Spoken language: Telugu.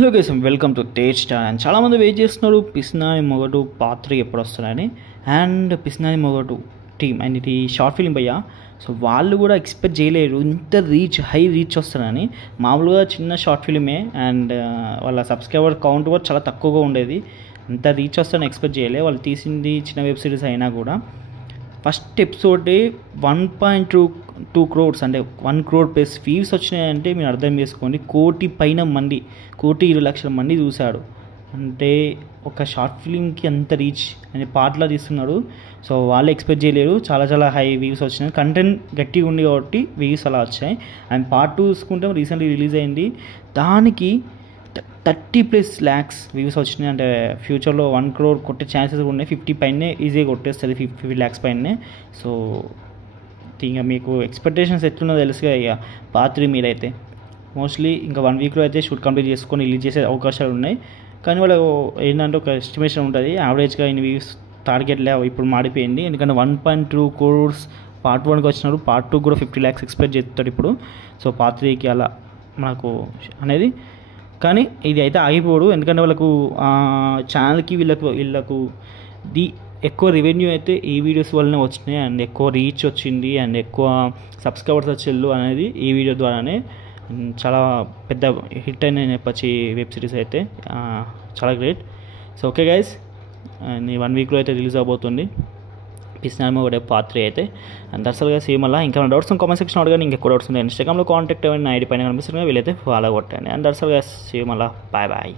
Hello guys, welcome to Tej star. And చాలామంది వెయిట్ చేస్తున్నారు పిసినారి మొగటు పార్ట్ 3 ఎప్పుడు వస్తున్నారని. అండ్ పిసినారి మొగటు టీమ్ అండ్ ఇది షార్ట్ ఫిల్మ్ భయ్యా. సో వాళ్ళు కూడా ఎక్స్పెక్ట్ చేయలేరు ఇంత హై రీచ్ వస్తారని. మామూలుగా చిన్న షార్ట్ ఫిల్మే అండ్ వాళ్ళ సబ్స్క్రైబర్ కౌంట్ కూడా చాలా తక్కువగా ఉండేది. అంత రీచ్ వస్తారని ఎక్స్పెక్ట్ చేయలేదు. వాళ్ళు తీసింది చిన్న వెబ్ సిరీస్ అయినా కూడా ఫస్ట్ ఎపిసోడే 1.2 crores అంటే 1 crore ప్లస్ వ్యూస్ వచ్చినాయంటే మీరు అర్థం చేసుకోండి. 1 కోటి పైన మంది, 1,20,00,000 మంది చూశాడు. అంటే ఒక షార్ట్ ఫిలింకి అంత రీచ్ అనే పార్ట్లో తీస్తున్నాడు. సో వాళ్ళు ఎక్స్పెక్ట్ చేయలేరు. చాలా హై వ్యూస్ వచ్చినాయి. కంటెంట్ గట్టిగా ఉంది కాబట్టి వ్యూస్ అలా వచ్చాయి. అండ్ పార్ట్ 2 చూసుకుంటే రీసెంట్లీ రిలీజ్ అయింది. దానికి 30+ lakhs వ్యూస్ వచ్చినాయి. అంటే ఫ్యూచర్లో 1 crore కొట్టే ఛాన్సెస్ కూడా ఉన్నాయి. 50 పైనే ఈజీగా కొట్టేస్తుంది, 50 lakhs పైనే. సో ఇంకా మీకు ఎక్స్పెక్టేషన్స్ ఎట్లున్నదో తెలుసుగా. ఇక పార్ట్ 3 మీరైతే మోస్ట్లీ ఇంకా 1 weekలో అయితే షూట్ కంప్లీట్ చేసుకొని రిలీజ్ చేసే అవకాశాలు ఉన్నాయి. కానీ వాళ్ళకు ఏంటంటే ఒక ఎస్టిమేషన్ ఉంటుంది, యావరేజ్గా ఇన్ని వ్యూస్ టార్గెట్ లేవు. ఇప్పుడు మాడిపోయింది, ఎందుకంటే 1.2 crores పార్ట్ 1కి వచ్చినారు. పార్ట్ 2 కూడా 50 lakhs ఎక్స్పెక్ట్ చేస్తాడు ఇప్పుడు. సో పార్ట్ 3కి అలా మనకు అనేది. కానీ ఇది అయితే ఆగిపోడు, ఎందుకంటే వాళ్ళకు ఛానల్కి వీళ్ళకు ఎక్కువ రెవెన్యూ అయితే ఈ వీడియోస్ వల్లనే వచ్చినాయి. అండ్ ఎక్కువ రీచ్ వచ్చింది అండ్ ఎక్కువ సబ్స్క్రైబర్స్ వచ్చేళ్ళు అనేది ఈ వీడియో ద్వారానే. చాలా పెద్ద హిట్ అయిన చెప్పచ్చు ఈ వెబ్ సిరీస్ అయితే. చాలా గ్రేట్. సో ఓకే గైస్, ఈ 1 weekలో అయితే రిలీజ్ అవబోతుంది పిసినారి మొగటు పార్ట్ 3 అయితే. అండ్ దర్శల్గా సేమ్ అలా ఇంకా డౌట్స్ కామెంట్ సెక్షన్ అడగండి. ఇంకెక్కువ డౌట్స్ ఉన్నాయి ఇన్స్టాగ్రామ్లో కాంటాక్ట్ అవ్వండి. ఐడి పైన కనిపిస్తుంది, వీళ్ళైతే ఫాలో కొట్టండి. అండ్ దర్శల్గా సేమ్ అలా బాయ్.